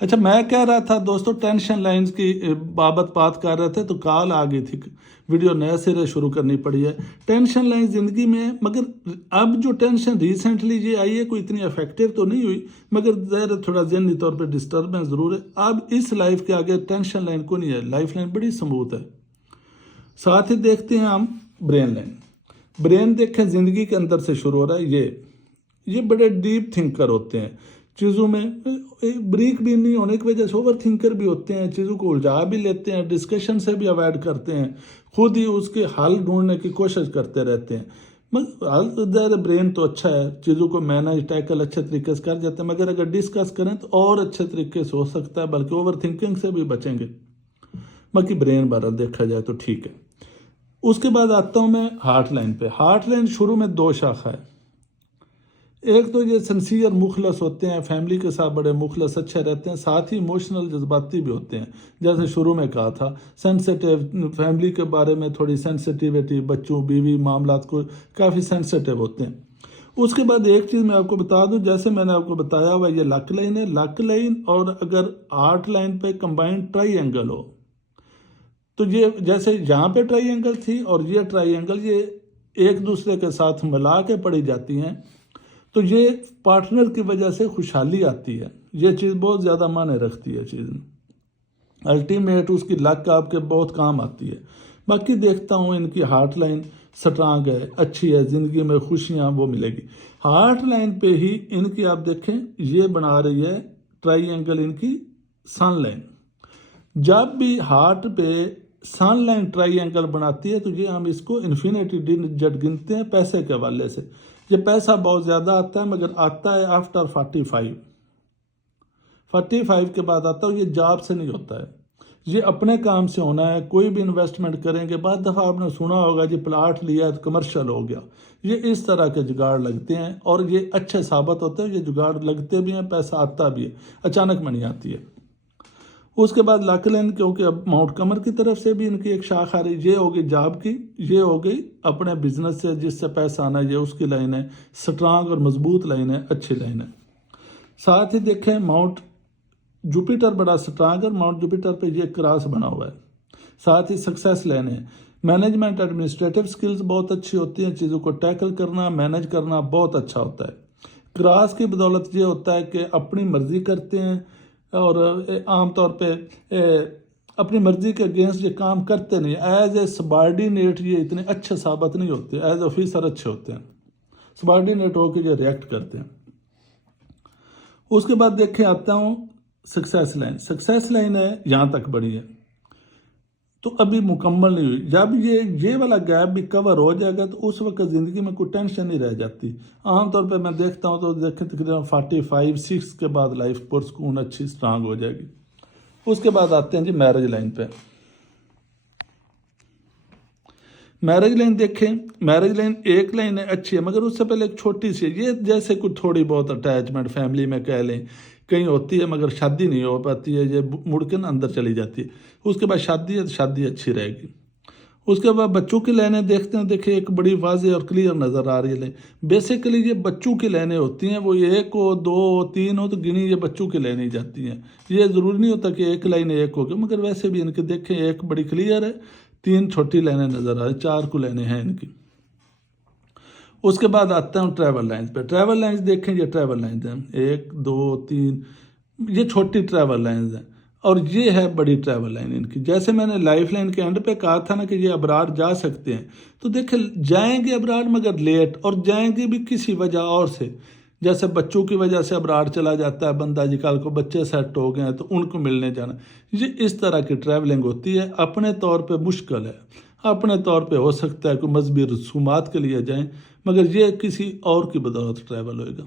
اچھا میں کہہ رہا تھا دوستو ٹینشن لائنز کی بابت بات کر رہے تھے تو کال آ گئی تھی، ویڈیو نئے سرے شروع کرنی پڑی ہے۔ ٹینشن لائن زندگی میں، مگر اب جو ٹینشن ریسنٹلی یہ آئی ہے کوئی اتنی افیکٹو تو نہیں ہوئی، مگر ظاہر تھوڑا ذہنی طور پہ ڈسٹربنس ضرور ہے۔ اب اس لائف کے آگے ٹینشن لائن کو نہیں ہے، لائف لائن بڑی سموتھ ہے۔ ساتھ ہی دیکھتے ہیں ہم برین لائن۔ برین دیکھیں زندگی کے اندر سے شروع ہو رہا ہے، یہ بڑے ڈیپ تھنکر ہوتے ہیں، چیزوں میں بریک بھی نہیں ہونے کی وجہ سے اوور تھنکر بھی ہوتے ہیں، چیزوں کو الجھا بھی لیتے ہیں، ڈسکشن سے بھی اوائڈ کرتے ہیں، خود ہی اس کے حل ڈھونڈنے کی کوشش کرتے رہتے ہیں۔ مگر برین تو اچھا ہے، چیزوں کو مینج ٹیکل اچھے طریقے سے کر جاتے ہیں، مگر اگر ڈسکس کریں تو اور اچھے طریقے سے ہو سکتا ہے، بلکہ اوور تھنکنگ سے بھی بچیں گے۔ باقی برین بہرحال دیکھا جائے تو ٹھیک ہے۔ اس کے بعد آتا ہوں میں ہارٹ لائن پہ۔ ہارٹ لائن شروع میں دو شاخہ ہے، ایک تو یہ سنسیئر مخلص ہوتے ہیں، فیملی کے ساتھ بڑے مخلص اچھے رہتے ہیں، ساتھ ہی ایموشنل جذباتی بھی ہوتے ہیں، جیسے شروع میں کہا تھا سینسیٹیو، فیملی کے بارے میں تھوڑی سینسیٹیوٹی، بچوں بیوی معاملات کو کافی سینسیٹیو ہوتے ہیں۔ اس کے بعد ایک چیز میں آپ کو بتا دوں، جیسے میں نے آپ کو بتایا ہوا یہ لک لائن ہے، لک لائن اور اگر ہارٹ لائن پہ کمبائنڈ ٹرائی اینگل ہو تو یہ جیسے یہاں پہ ٹرائی اینگل تھی اور یہ ٹرائی اینگل یہ ایک دوسرے کے ساتھ ملا کے پڑھی جاتی ہیں تو یہ پارٹنر کی وجہ سے خوشحالی آتی ہے، یہ چیز بہت زیادہ معنی رکھتی ہے چیز میں، الٹیمیٹ اس کی لک آپ کے بہت کام آتی ہے۔ باقی دیکھتا ہوں ان کی ہارٹ لائن سٹرانگ ہے، اچھی ہے، زندگی میں خوشیاں وہ ملے گی۔ ہارٹ لائن پہ ہی ان کی آپ دیکھیں یہ بنا رہی ہے ٹرائی اینگل ان کی سن لائن۔ جب بھی ہارٹ پہ سن لائن ٹرائی اینگل بناتی ہے تو یہ ہم اس کو انفینیٹی ڈیجٹ گنتے ہیں پیسے کے حوالے سے۔ یہ پیسہ بہت زیادہ آتا ہے، مگر آتا ہے آفٹر 45 کے بعد آتا ہے، یہ جاب سے نہیں ہوتا ہے، یہ اپنے کام سے ہونا ہے۔ کوئی بھی انویسٹمنٹ کریں گے، بعض دفعہ آپ نے سنا ہوگا جی پلاٹ لیا تو کمرشل ہو گیا، یہ اس طرح کے جگاڑ لگتے ہیں اور یہ اچھے ثابت ہوتے ہیں، یہ جگاڑ لگتے بھی ہیں، پیسہ آتا بھی ہے، اچانک میں نہیں آتی ہے۔ اس کے بعد لک لائن، کیونکہ اب ماؤنٹ کمر کی طرف سے بھی ان کی ایک شاخ آ رہی، یہ ہوگی جاب کی، یہ ہوگئی اپنے بزنس سے جس سے پیسہ آنا، یہ اس کی لائن ہے، سٹرانگ اور مضبوط لائن ہے، اچھی لائن ہے۔ ساتھ ہی دیکھیں ماؤنٹ جوپیٹر بڑا سٹرانگ ہے، ماؤنٹ جوپیٹر پہ یہ کراس بنا ہوا ہے۔ ساتھ ہی سکسیس لائن ہے، مینجمنٹ ایڈمنسٹریٹو سکلز بہت اچھی ہوتی ہیں، چیزوں کو ٹیکل کرنا، مینج کرنا بہت اچھا ہوتا ہے۔ کراس کی بدولت یہ ہوتا ہے کہ اپنی مرضی کرتے ہیں اور عام طور پہ اپنی مرضی کے اگینسٹ یہ کام کرتے نہیں، ایز اے سبارڈینیٹ یہ اتنے اچھے ثابت نہیں ہوتے، ایز آفیسر اچھے ہوتے ہیں، سبارڈینیٹ ہو کے یہ ریئیکٹ کرتے ہیں۔ اس کے بعد دیکھیں آتا ہوں سکسیس لائن۔ سکسیس لائن ہے یہاں تک بڑی ہے تو ابھی مکمل نہیں ہوئی، جب یہ والا گیپ بھی کور ہو جائے گا تو اس وقت زندگی میں کوئی ٹینشن نہیں رہ جاتی۔ عام طور پہ میں دیکھتا ہوں تو دیکھیں تقریباً 45-46 کے بعد لائف پرسکون اچھی سٹرانگ ہو جائے گی۔ اس کے بعد آتے ہیں جی میرج لائن پہ۔ میرج لائن دیکھیں، میرج لائن ایک لائن ہے اچھی ہے، مگر اس سے پہلے ایک چھوٹی سی، یہ جیسے کوئی تھوڑی بہت اٹیچمنٹ فیملی میں کہہ لیں کہیں ہوتی ہے، مگر شادی نہیں ہو پاتی ہے، یہ مڑ کے اندر چلی جاتی ہے۔ اس کے بعد شادی ہے تو شادی اچھی رہے گی۔ اس کے بعد بچوں کی لائنیں دیکھتے ہیں، دیکھیں ایک بڑی واضح اور کلیئر نظر آ رہی ہے لائن۔ بیسیکلی یہ بچوں کی لائنیں ہوتی ہیں، وہ ایک ہو، دو ہو، تین ہو تو گنی یہ بچوں کی لائنیں جاتی ہیں، یہ ضروری نہیں ہوتا کہ ایک لائن ایک ہوگی، مگر ویسے بھی ان کے دیکھیں ایک بڑی کلیئر ہے، تین چھوٹی لائنیں نظر آ رہی، 4 کو لائنیں ہیں ان کی۔ اس کے بعد آتا ہوں ٹریول لائنز پہ۔ ٹریول لائنز دیکھیں، یہ ٹریول لائنز ہیں 1 2 3، یہ چھوٹی ٹریول لائنز ہیں اور یہ ہے بڑی ٹریول لائن ان کی۔ جیسے میں نے لائف لائن کے اینڈ پہ کہا تھا نا کہ یہ ابرار جا سکتے ہیں، تو دیکھیں جائیں گے ابرار مگر لیٹ، اور جائیں گے بھی کسی وجہ اور سے، جیسے بچوں کی وجہ سے ابرار چلا جاتا ہے بندہ، جی کل کو بچے سیٹ ہو گئے ہیں تو ان کو ملنے جانا، یہ اس طرح کی ٹریولنگ ہوتی ہے۔ اپنے طور پہ مشکل ہے، اپنے طور پہ ہو سکتا ہے کوئی مذہبی رسومات کے لیے جائیں، مگر یہ کسی اور کی بدولت ٹریول ہوئے گا۔